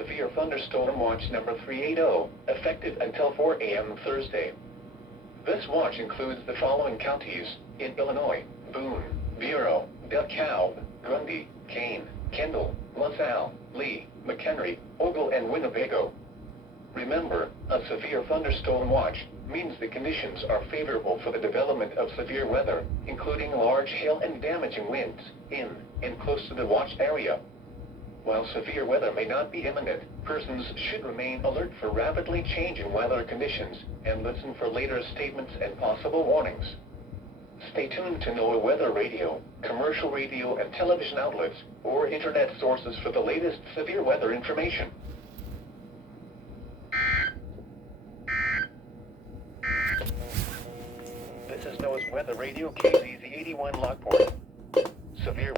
Severe Thunderstorm Watch number 380, effective until 4 a.m. Thursday. This watch includes the following counties in Illinois: Boone, Bureau, DeKalb, Grundy, Kane, Kendall, LaSalle, Lee, McHenry, Ogle, and Winnebago. Remember, a severe thunderstorm watch means the conditions are favorable for the development of severe weather, including large hail and damaging winds, in and close to the watched area. While severe weather may not be imminent, persons should remain alert for rapidly changing weather conditions and listen for later statements and possible warnings. Stay tuned to NOAA weather radio, commercial radio and television outlets, or internet sources for the latest severe weather information. This is NOAA's weather radio, KZZ 81 Lockport. Severe